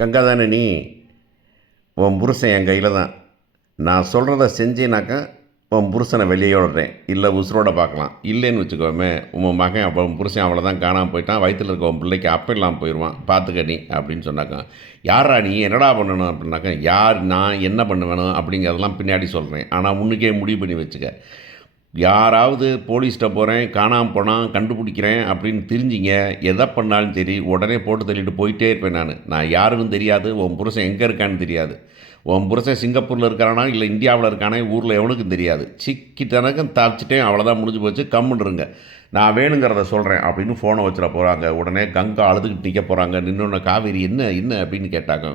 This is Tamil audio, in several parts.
கங்காதானே நீ உன் புருஷன் என் கையில் தான். நான் சொல்கிறத செஞ்சேனாக்கா உன் புருஷனை வெளியே விடுறேன், இல்லை உசுரோட பார்க்கலாம். இல்லைன்னு வச்சுக்கோமே உன் மகன் அப்போ உன் புருஷன் அவ்வளோதான் காணாமல் போயிட்டான், வயிற்றில் இருக்க உன் பிள்ளைக்கு அப்போ இல்லாமல் போயிடுவான், பார்த்துக்க நீ அப்படின்னு சொன்னாக்கா. யாரா நீ என்னடா பண்ணணும் அப்படின்னாக்கா, யார் நான் என்ன பண்ண வேணும் அப்படிங்கிறதெல்லாம் பின்னாடி சொல்கிறேன், ஆனால் முன்னுக்கே முடிவு பண்ணி வச்சுக்க. யாராவது போலீஸ்கிட்ட போகிறேன் காணாமல் போனால் கண்டுபிடிக்கிறேன் அப்படின்னு தெரிஞ்சிங்க, எதை பண்ணாலும் சரி உடனே போட்டு தள்ளிட்டு போயிட்டே இருப்பேன். நான் யாருன்னு தெரியாது, உன் புருஷன் எங்கே இருக்கான்னு தெரியாது, உன் புருஷன் சிங்கப்பூரில் இருக்கானா இல்லை இந்தியாவில் இருக்கானே ஊரில் எவனுக்கும் தெரியாது. சிக்கிட்டனக்கும் தப்பிச்சிட்டேன், அவ்வளோதான் முடிஞ்சு போச்சு, கம்முன்னுருங்க, நான் வேணுங்கிறத சொல்கிறேன் அப்படின்னு ஃபோனை வச்சுட போகிறாங்க. உடனே கங்கா அழுதுகிட்டு நிற்க போகிறாங்க. நின்னொன்று காவேரி என்ன என்ன அப்படின்னு கேட்டாங்க.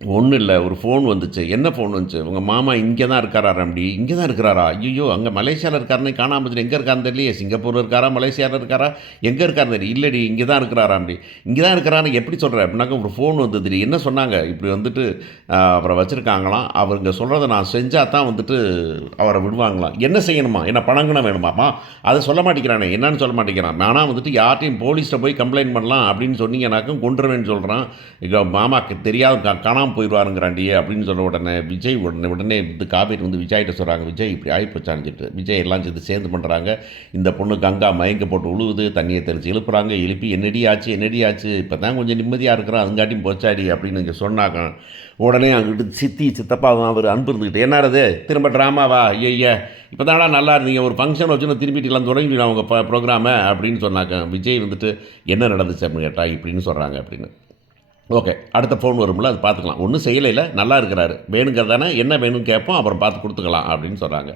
ஒன்றும் இல்லை, ஒரு ஃபோன் வந்துச்சு. என்ன ஃபோன் வந்துச்சு? உங்கள் மாமா இங்கே தான் இருக்காரா ரம்டி? இங்கே தான் இருக்கிறாரா? ஐயோ, அங்கே மலேசியாவில் இருக்காருன்னு காணாமல் போச்சு. எங்கே இருக்காருன்னு தெரியலையே. சிங்கப்பூரில் இருக்காரா மலேசியாவில் இருக்காரா எங்கே இருக்காருன்னு தெரியல. இல்லடி இங்கே தான் இருக்கிறாரா ரம்டி? இங்கே தான் இருக்கிறான்னு எப்படி சொல்கிறேன் அப்படின்னாக்க ஒரு ஃபோன் வந்தது. என்ன சொன்னாங்க இப்படி வந்துட்டு அப்புறம் வச்சுருக்காங்களாம். அவருங்க சொல்கிறத நான் செஞ்சால் தான் வந்துட்டு அவரை விடுவாங்களாம். என்ன செய்யணுமா? என்ன பணங்கணும் வேணுமாம்மா? அதை சொல்ல மாட்டேங்கிறானே, என்னன்னு சொல்ல மாட்டேங்கிறான். ஆனால் வந்துட்டு யார்ட்டையும் போலீஸில் போய் கம்ப்ளைண்ட் பண்ணலாம் அப்படின்னு சொன்னீங்கன்னாக்கும் கொண்டுருவேன்னு சொல்கிறான். இங்கே மாமாக்கு தெரியாத காணாமல் போயிடுவாருங்கிறாண்டியே அப்படின்னு சொல்ல உடனே விஜய் உடனே வந்து காவேரி வந்து விஜய்கிட்ட சொல்கிறாங்க, விஜய் இப்படி ஆகிப்போச்சான்னுட்டு. விஜய் எல்லாம் சேர்ந்து பண்ணுறாங்க. இந்த பொண்ணு கங்கா மயங்க போட்டு உழுவுது, தண்ணியை தெளித்து எழுப்புறாங்க. எழுப்பி என்னடி ஆச்சு இப்போ தான் கொஞ்சம் நிம்மதியாக இருக்கிறான், அதுங்காட்டியும் போச்சாடி அப்படின்னு இங்கே சொன்னாங்க. உடனே அங்கிட்டு சித்தி சித்தப்பாவும் அவர் அன்பு இருந்துக்கிட்டு, என்னது திரும்ப ட்ராமாவா? ஐயா இப்போ தானடா நல்லா இருந்தீங்க, ஒரு ஃபங்க்ஷன் வச்சுன்னு திரும்பிட்டுலாம் தொடங்கிடலாம் அவங்க ப்ரோக்ராமை அப்படின்னு சொன்னாங்க. விஜய் வந்துட்டு என்ன நடந்துச்சு அப்படின்னு கேட்டால் இப்படின்னு சொல்கிறாங்க அப்படின்னு. ஓகே, அடுத்த ஃபோன் வரும்ல, அது பார்த்துக்கலாம். ஒன்றும் செய்யலைல, நல்லா இருக்கிறாரு, வேணுங்கிறதானே என்ன வேணும்னு கேட்போம், அப்புறம் பார்த்து கொடுத்துக்கலாம் அப்படின்னு சொல்கிறாங்க.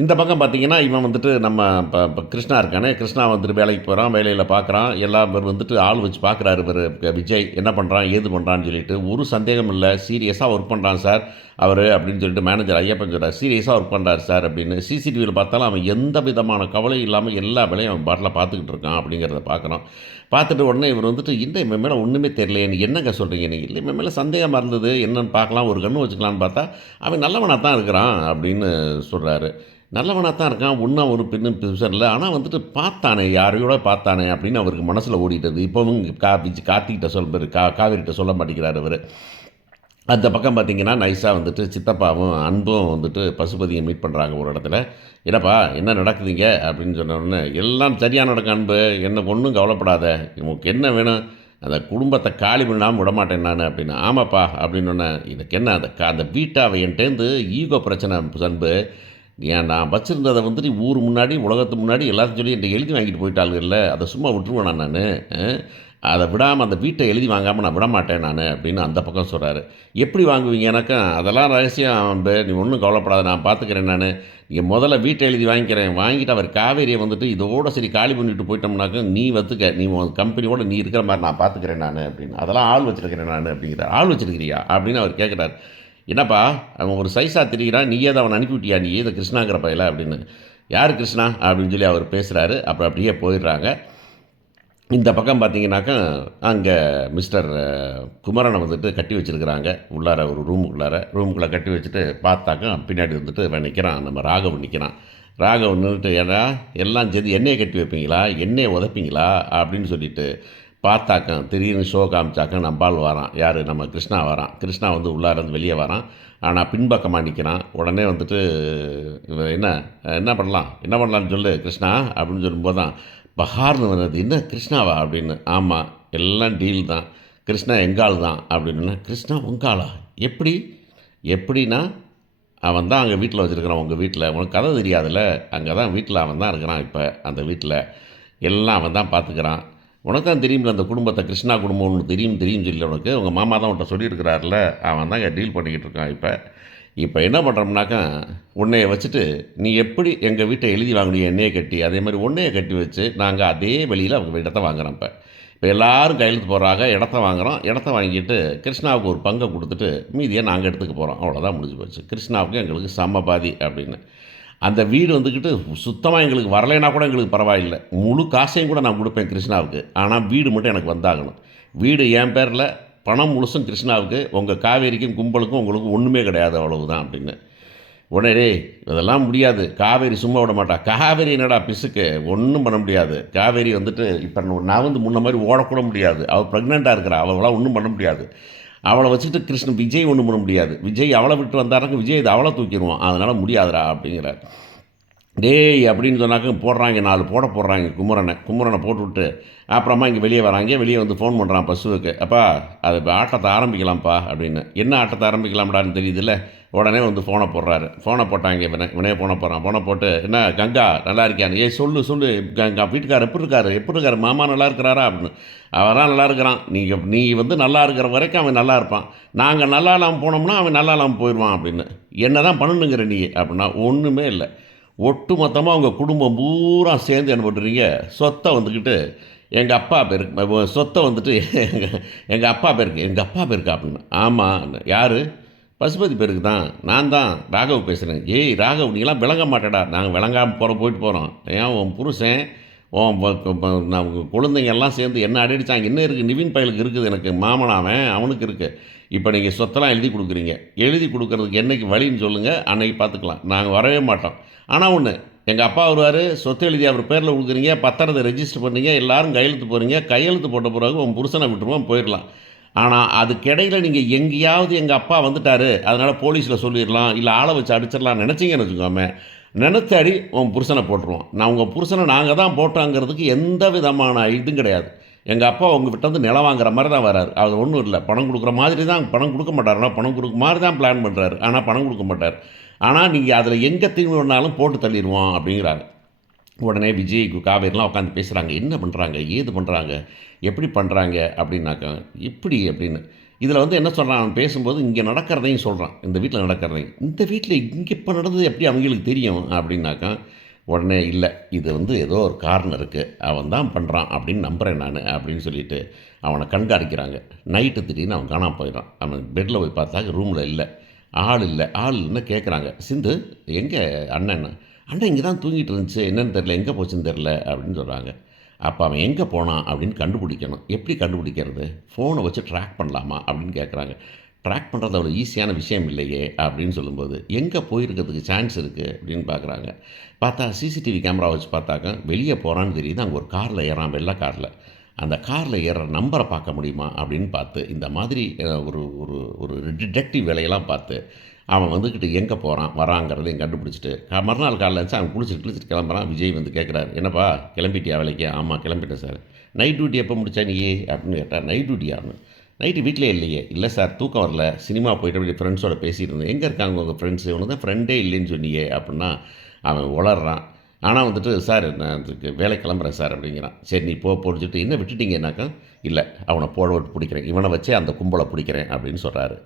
இந்த பக்கம் பார்த்திங்கன்னா இவன் வந்துட்டு நம்ம இப்போ கிருஷ்ணா இருக்கானே, கிருஷ்ணா வந்துட்டு வேலைக்கு போகிறான், வேலையில் பார்க்குறான். எல்லாம் பேர் வந்துட்டு ஆள் வச்சு பார்க்குறாரு. இவர் விஜய் என்ன பண்ணுறான் ஏது பண்ணுறான்னு சொல்லிட்டு ஒரு சந்தேகம் இல்லை, சீரியஸாக ஒர்க் பண்ணுறான் சார் அவர் அப்படின்னு சொல்லிட்டு மேனேஜர் ஐயப்பன் சொல்கிறார். சீரியஸாக ஒர்க் பண்ணுறாரு சார் அப்படின்னு. சிசிடிவியில் பார்த்தாலும் அவன் எந்த விதமான கவலையும் இல்லாமல் எல்லா வேலையும் அவன் பாட்டில் பார்த்துக்கிட்டு இருக்கான் அப்படிங்கிறத பார்க்குறான். பார்த்துட்டு உடனே இவர் வந்துட்டு இந்த இவன் மேலே ஒன்றுமே தெரியலையே, என்னங்க சொல்கிறீங்க நீங்கள்? இல்லை இவன் மேலே சந்தேகமாக இருந்தது, என்னென்னு பார்க்கலாம், ஒரு கண்ணு வச்சுக்கலான்னு பார்த்தா அவன் நல்லவனாக தான் இருக்கிறான் அப்படின்னு சொல்கிறாரு. நல்லவனாக தான் இருக்கான், ஒன்றும் ஒரு பெண்ணும் பெருசாக இல்லை, ஆனால் வந்துட்டு பார்த்தானே யாரையோட பார்த்தானே அப்படின்னு அவருக்கு மனசில் ஓடிட்டது. இப்போவும் கார்த்திகிட்ட காவேரிகிட்ட சொல்ல மாட்டேங்கிறார் அவர். அந்த பக்கம் பார்த்திங்கன்னா நைஸாக வந்துட்டு சித்தப்பாவும் அன்பும் வந்துட்டு பசுபதியை மீட் பண்ணுறாங்க ஒரு இடத்துல. என்னப்பா என்ன நடக்குதுங்க அப்படின்னு சொன்ன உடனே, எல்லாம் சரியாக நடக்கும் அன்பு, என்ன ஒன்றும் கவலைப்படாத, உனக்கு என்ன வேணும், அந்த குடும்பத்தை காலி பண்ணாமல் விடமாட்டேன் நான் அப்படின்னு. ஆமாப்பா அப்படின்னு. இதுக்கு என்ன அந்த வீட்டை அவள் என்கிட்டேருந்து ஈகோ பிரச்சனை அன்பு, ஏன் நான் வச்சுருந்ததை வந்துட்டு ஊர் முன்னாடி உலகத்துக்கு முன்னாடி எல்லாத்தையும் சொல்லி என்கிட்ட எழுதி வாங்கிட்டு போயிட்டாளுங்கல்ல, அதை சும்மா விட்டுருவேன் நான் அதை விடாமல் அந்த வீட்டை எழுதி வாங்காமல் நான் விடமாட்டேன் நான் அப்படின்னு அந்த பக்கம் சொல்கிறாரு. எப்படி வாங்குவீங்கனாக்கா அதெல்லாம் ரகசியம், நீ ஒன்றும் கவலைப்படாத, நான் பார்த்துக்கிறேன் நான், நீங்கள் முதல்ல வீட்டை எழுதி வாங்கிட்டு அவர் காவேரியை வந்துட்டு இதோட சரி காலி பண்ணிட்டு போயிட்டோம்னாக்கா நீ வந்துக்க, நீ கம்பெனியோட நீ இருக்கிற மாதிரி நான் பார்த்துக்கிறேன் நான் அப்படின்னு. அதெல்லாம் ஆள் வச்சுருக்கிறேன் நான் அப்படிங்கிறார். ஆள் வச்சுருக்கிறியா அப்படின்னு அவர் கேட்குறாரு. என்னப்பா அவன் ஒரு சைஸாக தெரிகிறான், நீயே தான் அவனை அனுப்பிவிட்டியா நீ இதை கிருஷ்ணாங்கிற பையல அப்படின்னு. யார் கிருஷ்ணா அப்படின்னு சொல்லி அவர் பேசுகிறாரு. அப்புறம் அப்படியே போயிடுறாங்க. இந்த பக்கம் பார்த்தீங்கன்னாக்கா அங்கே மிஸ்டர் குமரனை வந்துட்டு கட்டி வச்சுருக்கிறாங்க உள்ளார, ஒரு ரூமுக்குள்ளே கட்டி வச்சுட்டு பார்த்தாக்கா பின்னாடி வந்துட்டு அவன் நிற்கிறான், நம்ம ராகவன் நிற்கிறான். ராகவன் நின்றுட்டு, ஏன்னா எல்லாம் சேர்ந்து எண்ணெயை கட்டி வைப்பீங்களா, எண்ணெயை உதைப்பீங்களா அப்படின்னு சொல்லிட்டு பார்த்தாக்க திடீர்னு ஷோ காமிச்சாக்க நம்பால் வரான். யார்? நம்ம கிருஷ்ணா வரான். கிருஷ்ணா வந்து உள்ளாரந்து வெளியே வரான், ஆனால் பின்பக்கமாக நிற்கிறான். உடனே வந்துட்டு என்ன பண்ணலான்னு சொல்லு கிருஷ்ணா அப்படின்னு சொல்லும்போது தான் பஹார்னு வந்தது. என்ன கிருஷ்ணாவா அப்படின்னு. ஆமாம், எல்லாம் டீல் தான், கிருஷ்ணா எங்காள் தான் அப்படின்னா. கிருஷ்ணா உங்காளா? எப்படின்னா அவன் தான் அங்கே வீட்டில் வச்சுருக்கிறான், உங்கள் வீட்டில் உனக்கு கதை தெரியாதுல்ல, அங்கே தான் வீட்டில் அவன் தான் இருக்கிறான், இப்போ அந்த வீட்டில் எல்லாம் அவன் தான் பார்த்துக்கிறான். உனக்கு தான் தெரியுமில்ல அந்த குடும்பத்தை, கிருஷ்ணா குடும்பம் ஒன்று தெரியும் சொல்லி உனக்கு உங்கள் மாமா தான் உன்ட்ட சொல்லியிருக்கிறார்ல, அவன் தான் டீல் பண்ணிக்கிட்டு இருக்கான். இப்போ என்ன பண்ணுறோம்னாக்கா, உன்னையை வச்சுட்டு நீ எப்படி எங்கள் வீட்டை எழுதி வாங்கினீங்க எண்ணெயை கட்டி, அதே மாதிரி உன்னையை கட்டி வச்சு நாங்கள் அதே வழியில் அவங்க இடத்த வாங்குகிறோம். இப்போ எல்லோரும் கையெழுத்து போடுறாங்க, இடத்த வாங்குகிறோம். இடத்த வாங்கிட்டு கிருஷ்ணாவுக்கு ஒரு பங்கை கொடுத்துட்டு மீதியை நாங்கள் எடுத்துக்க போகிறோம், அவ்வளோதான் முடிஞ்சு போச்சு. கிருஷ்ணாவுக்கு எங்களுக்கு சமபாதி அப்படின்னு. அந்த வீடு வந்துக்கிட்டு சுத்தமாக எங்களுக்கு வரலைன்னா கூட எங்களுக்கு பரவாயில்லை, முழு காசையும் கூட நான் கொடுப்பேன் கிருஷ்ணாவுக்கு, ஆனால் வீடு மட்டும் எனக்கு வந்தாகணும். வீடு என் பேரில், பணம் முழுசும் கிருஷ்ணாவுக்கு, உங்கள் காவேரிக்கும் கும்பலுக்கும் உங்களுக்கு ஒன்றுமே கிடையாது, அவ்வளவுதான் அப்படின்னு. உடனே டேய் இதெல்லாம் முடியாது, காவேரி சும்மா விட மாட்டா. காவேரி என்னடா பிசுக்கு, ஒன்றும் பண்ண முடியாது. காவேரி வந்துட்டு இப்போ நான் வந்து முன்ன மாதிரி ஓடக்கூட முடியாது. அவள் ப்ரெக்னெண்ட்டாக இருக்கிறா, அவளால் ஒன்றும் பண்ண முடியாது. அவளை வச்சுட்டு கிருஷ்ணன் விஜய் ஒன்றும் பண்ண முடியாது. விஜய் அவளை விட்டு வந்தாருன்னா விஜய் இது அவளை தூக்கிடுவான், அதனால் முடியாதுடா அப்படிங்கிறார். டேய் அப்படின்னு சொன்னாக்க போடுறாங்க, 4 போடுறாங்க குமரனை போட்டுவிட்டு அப்புறமா இங்கே வெளியே வராங்க. வெளியே வந்து ஃபோன் பண்ணுறான் பசுவுக்கு, அப்பா அது இப்போ ஆட்டத்தை ஆரம்பிக்கலாம்ப்பா அப்படின்னு. என்ன ஆட்டத்தை ஆரம்பிக்கலாம்டான்னு தெரியுதுல்ல. உடனே வந்து ஃபோனை போட்டாங்க. இவனே ஃபோனை போட்டு, என்ன கங்கா நல்லா இருக்கியான்னு, சொல்லு கங்கா வீட்டுக்காரர் எப்படி இருக்காரு மாமா நல்லா இருக்கிறாரா அப்படின்னு. அவன் நல்லா இருக்கிறான், நீ வந்து நல்லா இருக்கிற வரைக்கும் அவன் நல்லா இருப்பான், நாங்கள் நல்லா இல்லாமல் போனோம்னா அவன் நல்லா இல்லாமல் போயிடுவான் அப்படின்னு. என்ன தான் பண்ணணுங்கிற நீ அப்படின்னா, ஒன்றுமே இல்லை, ஒட்டு மொத்தமாக அவங்க குடும்பம் பூரா சேர்ந்து என்ன பண்ணுறீங்க, சொத்தை வந்துக்கிட்டு எங்கள் அப்பா பேருக்கு சொத்தை வந்துட்டு எங்கள் அப்பா பேருக்கு அப்படின்னு. ஆமாம், யார்? பசுபதி பேருக்கு தான், நான் தான் ராகவ் பேசுகிறேன். ஏய் ராகவ், நீங்களாம் விளங்க மாட்டேடா. நாங்கள் விளங்காமல் போயிட்டு போகிறோம். ஏன் உன் புருஷன் நான் குழந்தைங்க எல்லாம் சேர்ந்து என்ன அடிச்சாங்க. என்ன இருக்குது, நிவின் பயலுக்கு இருக்குது, எனக்கு மாமனாவன் அவனுக்கு இருக்குது. இப்போ நீங்கள் சொத்தெல்லாம் எழுதி கொடுக்குறீங்க. எழுதி கொடுக்குறதுக்கு என்றைக்கு வழின்னு சொல்லுங்கள், அன்னைக்கு பார்த்துக்கலாம். நாங்கள் வரவே மாட்டோம். ஆனால் ஒன்று, எங்கள் அப்பா வருவார், சொத்து எழுதி அவர் பேரில் கொடுக்குறீங்க, பத்திரத்தை ரெஜிஸ்டர் பண்ணுறீங்க, எல்லோரும் கையெழுத்து போகிறீங்க, கையெழுத்து போட்ட பிறகு உன் புருஷனை விட்டுருவோம், போயிடலாம். ஆனால் அதுக்கிடையில் நீங்கள் எங்கேயாவது எங்கள் அப்பா வந்துட்டார் அதனால் போலீஸில் சொல்லிடலாம், இல்லை ஆளை வச்சு அடிச்சிடலாம் நினச்சிங்கன்னு வச்சுக்கோமே, நினச்சாடி உன் புருஷனை போட்டுருவோம். நான் உங்கள் புருஷனை நாங்கள் தான் போட்டோங்கிறதுக்கு எந்த விதமான இதுவும் கிடையாது. எங்கள் அப்பா உங்கள் கிட்ட வந்து நிலம் வாங்குற மாதிரி தான் வராரு. அது ஒன்றும் இல்லை, பணம் கொடுக்குற மாதிரி தான், பணம் கொடுக்க மாட்டார். ஆனால் பணம் கொடுக்க மாதிரி தான் பிளான் பண்ணுறாரு, ஆனால் பணம் கொடுக்க மாட்டார். ஆனால் நீங்கள் அதில் எங்கே தீர்வு வேணாலும் போட்டு தள்ளிடுவோம் அப்படிங்கிறாங்க. உடனே விஜய் காவேரிலாம் உட்காந்து பேசுகிறாங்க. என்ன பண்ணுறாங்க, ஏது பண்ணுறாங்க, எப்படி பண்ணுறாங்க அப்படின்னாக்கா, இப்படி அப்படின்னு. இதில் வந்து என்ன சொல்கிறான், அவன் பேசும்போது இங்கே நடக்கிறதையும் சொல்கிறான், இந்த வீட்டில் நடக்கிறதையும். இந்த வீட்டில் இங்கே இப்போ நடந்தது எப்படி அவங்களுக்கு தெரியும் அப்படின்னாக்கா, உடனே இல்லை, இது வந்து ஏதோ ஒரு காரணம் இருக்குது, அவன் தான் பண்ணுறான் அப்படின்னு நம்புகிறேன் நான் அப்படின்னு சொல்லிட்டு அவனை கண்காணிக்கிறாங்க. நைட்டு திடீர்னு அவன் காணாமல் போயிடுறான். அவன் பெட்டில் போய் பார்த்தாக்க ரூமில் இல்லை, ஆள் இல்லைன்னு கேட்குறாங்க. சிந்து எங்கே அண்ணன் இங்கே தான் தூங்கிட்டு இருந்துச்சு, என்னன்னு தெரில, எங்கே போச்சுன்னு தெரில அப்படின்னு சொல்கிறாங்க. அப்போ அவன் எங்கே போனான் அப்படின்னு கண்டுபிடிக்கணும். எப்படி கண்டுபிடிக்கிறது, ஃபோனை வச்சு ட்ராக் பண்ணலாமா அப்படின்னு கேட்குறாங்க. ட்ராக் பண்ணுறது அவ்வளோ ஈஸியான விஷயம் இல்லையே அப்படின்னு சொல்லும்போது, எங்கே போயிருக்கிறதுக்கு சான்ஸ் இருக்குது அப்படின்னு பார்க்குறாங்க. பார்த்தா சிசிடிவி கேமரா வச்சு பார்த்தாக்க வெளியே போகிறான்னு தெரியுது. அங்கே ஒரு காரில் ஏறான், வெள்ளை காரில். அந்த காரில் ஏறுற நம்பரை பார்க்க முடியுமா அப்படின்னு பார்த்து, இந்த மாதிரி ஒரு ஒரு ஒரு டிடெக்டிவ் வேலையெல்லாம் பார்த்து அவன் வந்துக்கிட்டு எங்கே போகிறான் வராங்கிறதையும் கண்டுபிடிச்சிட்டு மறுநாள் காலையில் இருந்துச்சு அவன் குளிச்சுட்டு கிளம்புறான். விஜய் வந்து கேட்குறாரு, என்னப்பா கிளம்பிட்டியா வேலைக்கு? ஆமாம் கிளம்பிட்டேன் சார். நைட் டியூட்டி எப்போ முடிச்சா நீ அப்படின்னு கேட்டார். நைட் டியூட்டியான்னு. நைட்டு வீட்டிலே இல்லையே. இல்லை சார் தூக்கம் வரல, சினிமா போய்ட்டு அப்படி ஃப்ரெண்ட்ஸோட பேசிகிட்டு இருந்தேன். எங்கே இருக்காங்க உங்கள் ஃப்ரெண்ட்ஸு? ஒன்று தான் ஃப்ரெண்டே இல்லைன்னு சொன்னியே அப்படின்னா அவன் உளறான். ஆனால் வந்துட்டு சார் நான் அதுக்கு வேலை கிளம்புறேன் சார் அப்படிங்கிறான். சரி நீ போடிச்சுட்டு என்ன விட்டுட்டீங்கன்னாக்கா, இல்லை அவனை போட விட்டு பிடிக்கிறேன், இவனை வச்சே அந்த கும்பலை பிடிக்கிறேன் அப்படின்னு சொல்கிறாரு.